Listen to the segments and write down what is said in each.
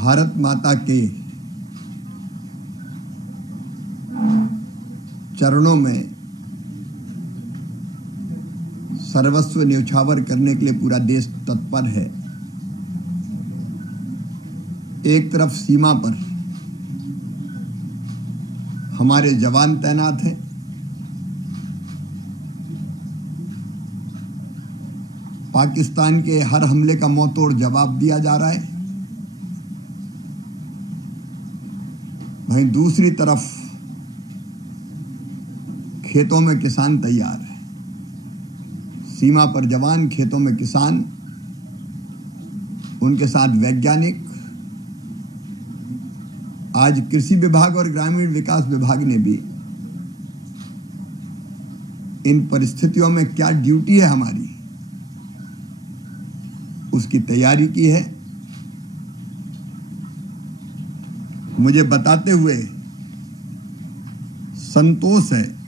भारत माता के चरणों में सर्वस्व न्यौछावर करने के लिए पूरा देश तत्पर है। एक तरफ सीमा पर हमारे जवान तैनात हैं, पाकिस्तान के हर हमले का मुंहतोड़ जवाब दिया जा रहा है। वहीं दूसरी तरफ खेतों में किसान तैयार है। सीमा पर जवान, खेतों में किसान, उनके साथ वैज्ञानिक। आज कृषि विभाग और ग्रामीण विकास विभाग ने भी इन परिस्थितियों में क्या ड्यूटी है हमारी, उसकी तैयारी की है। मुझे बताते हुए संतोष है,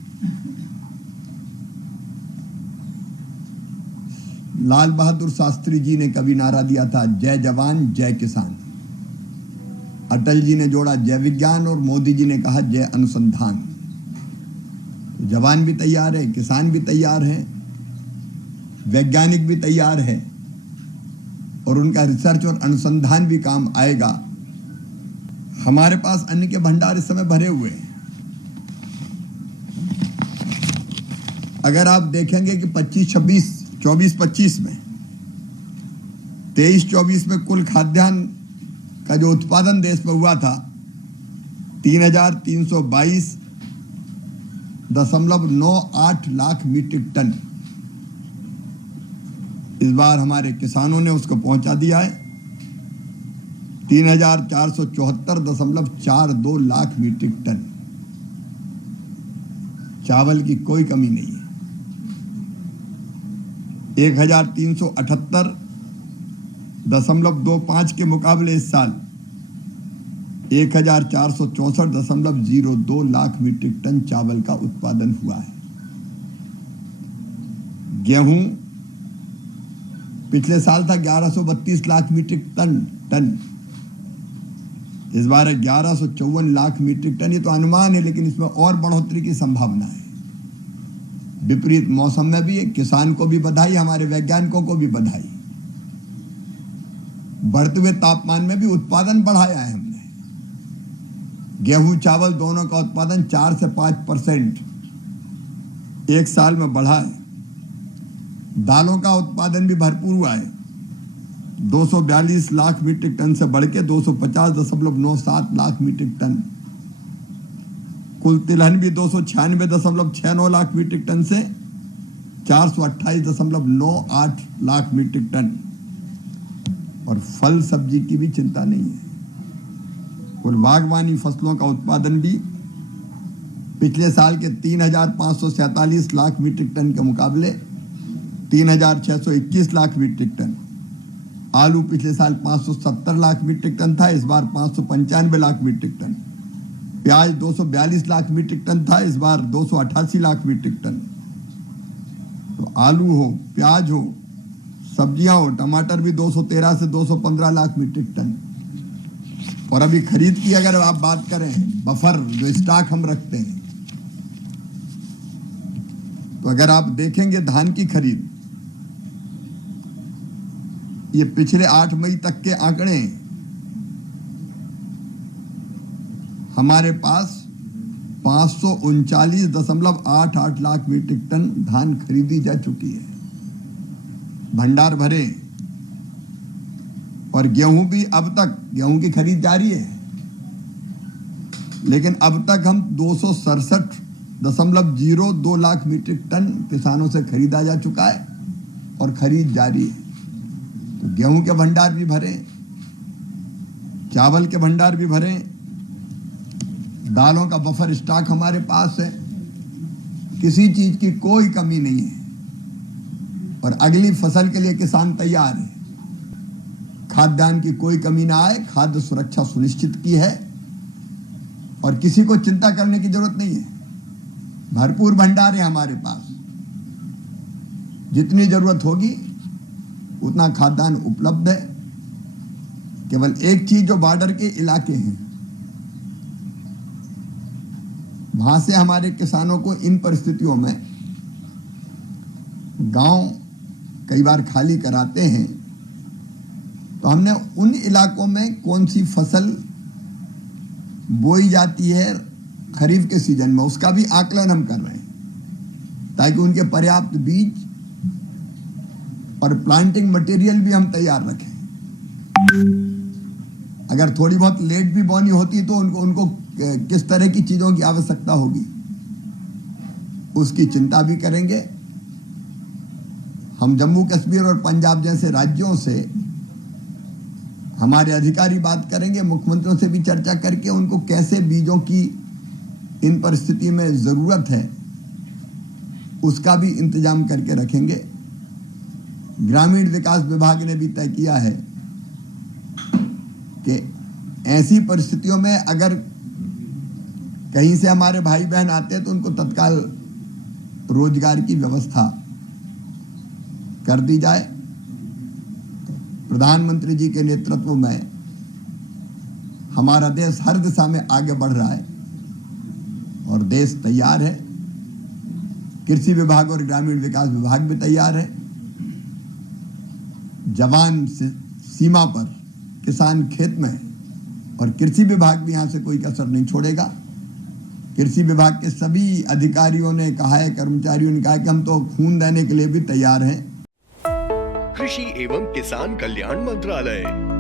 लाल बहादुर शास्त्री जी ने कभी नारा दिया था, जय जवान जय किसान। अटल जी ने जोड़ा जय विज्ञान और मोदी जी ने कहा जय अनुसंधान। तो जवान भी तैयार है, किसान भी तैयार है, वैज्ञानिक भी तैयार है और उनका रिसर्च और अनुसंधान भी काम आएगा। हमारे पास अन्न के भंडार इस समय भरे हुए हैं। अगर आप देखेंगे कि 24-25 में 23-24 में कुल खाद्यान्न का जो उत्पादन देश में हुआ था 3,322.98 लाख मीट्रिक टन। इस बार हमारे किसानों ने उसको पहुंचा दिया है 3,474.42 लाख मीट्रिक टन। चावल की कोई कमी नहीं है। 1,378.25 के मुकाबले इस साल 1,464.02 लाख मीट्रिक टन चावल का उत्पादन हुआ है। गेहूं पिछले साल था 1132 लाख मीट्रिक टन। इस बार 1154 लाख मीट्रिक टन। ये तो अनुमान है, लेकिन इसमें और बढ़ोतरी की संभावना है। विपरीत मौसम में भी किसान को भी बधाई, हमारे वैज्ञानिकों को भी बधाई। बढ़ते हुए तापमान में भी उत्पादन बढ़ाया है हमने। गेहूं चावल दोनों का उत्पादन 4 से 5% एक साल में बढ़ा है। दालों का उत्पादन भी भरपूर हुआ है। 242 लाख मीट्रिक टन से बढ़ के 250.97 लाख मीट्रिक टन। कुल तिलहन भी 296.69 लाख मीट्रिक टन से 428.98 लाख मीट्रिक टन। और फल सब्जी की भी चिंता नहीं है। कुल बागवानी फसलों का उत्पादन भी पिछले साल के 3,547 लाख मीट्रिक टन के मुकाबले 3,621 लाख मीट्रिक टन। आलू पिछले साल 570 लाख मीट्रिक टन था, इस बार 595 लाख मीट्रिक टन। प्याज 242 लाख मीट्रिक टन था, इस बार 288 लाख मीट्रिक टन। तो आलू हो, प्याज हो, सब्जियां हो, टमाटर भी 213 से 215 लाख मीट्रिक टन। और अभी खरीद की अगर आप बात करें, बफर जो स्टॉक हम रखते हैं, तो अगर आप देखेंगे धान की खरीद, ये पिछले 8 मई तक के आंकड़े, हमारे पास 539.88 लाख मीट्रिक टन धान खरीदी जा चुकी है। भंडार भरे। और गेहूं भी अब तक, गेहूं की खरीद जारी है, लेकिन अब तक हम 267.02 लाख मीट्रिक टन किसानों से खरीदा जा चुका है और खरीद जारी है। तो गेहूं के भंडार भी भरे, चावल के भंडार भी भरे, दालों का बफर स्टॉक हमारे पास है। किसी चीज की कोई कमी नहीं है। और अगली फसल के लिए किसान तैयार है। खाद्यान्न की कोई कमी ना आए, खाद्य सुरक्षा सुनिश्चित की है और किसी को चिंता करने की जरूरत नहीं है। भरपूर भंडार है हमारे पास। जितनी जरूरत होगी उतना खाद्यान्न उपलब्ध है। केवल एक चीज, जो बॉर्डर के इलाके हैं, वहां से हमारे किसानों को इन परिस्थितियों में गांव कई बार खाली कराते हैं, तो हमने उन इलाकों में कौन सी फसल बोई जाती है खरीफ के सीजन में, उसका भी आकलन हम कर रहे हैं, ताकि उनके पर्याप्त बीज और प्लांटिंग मटेरियल भी हम तैयार रखें। अगर थोड़ी बहुत लेट भी बोनी होती तो उनको किस तरह की चीजों की आवश्यकता होगी, उसकी चिंता भी करेंगे। हम जम्मू कश्मीर और पंजाब जैसे राज्यों से हमारे अधिकारी बात करेंगे, मुख्यमंत्रियों से भी चर्चा करके उनको कैसे बीजों की इन परिस्थिति में जरूरत है उसका भी इंतजाम करके रखेंगे। ग्रामीण विकास विभाग ने भी तय किया है कि ऐसी परिस्थितियों में अगर कहीं से हमारे भाई बहन आते हैं तो उनको तत्काल रोजगार की व्यवस्था कर दी जाए। प्रधानमंत्री जी के नेतृत्व में हमारा देश हर दिशा में आगे बढ़ रहा है और देश तैयार है। कृषि विभाग और ग्रामीण विकास विभाग भी तैयार है। जवान सीमा पर, किसान खेत में, और कृषि विभाग भी यहां से कोई कसर नहीं छोड़ेगा। कृषि विभाग के सभी अधिकारियों ने कहा है, कर्मचारियों ने कहा कि हम तो खून देने के लिए भी तैयार हैं। कृषि एवं किसान कल्याण मंत्रालय।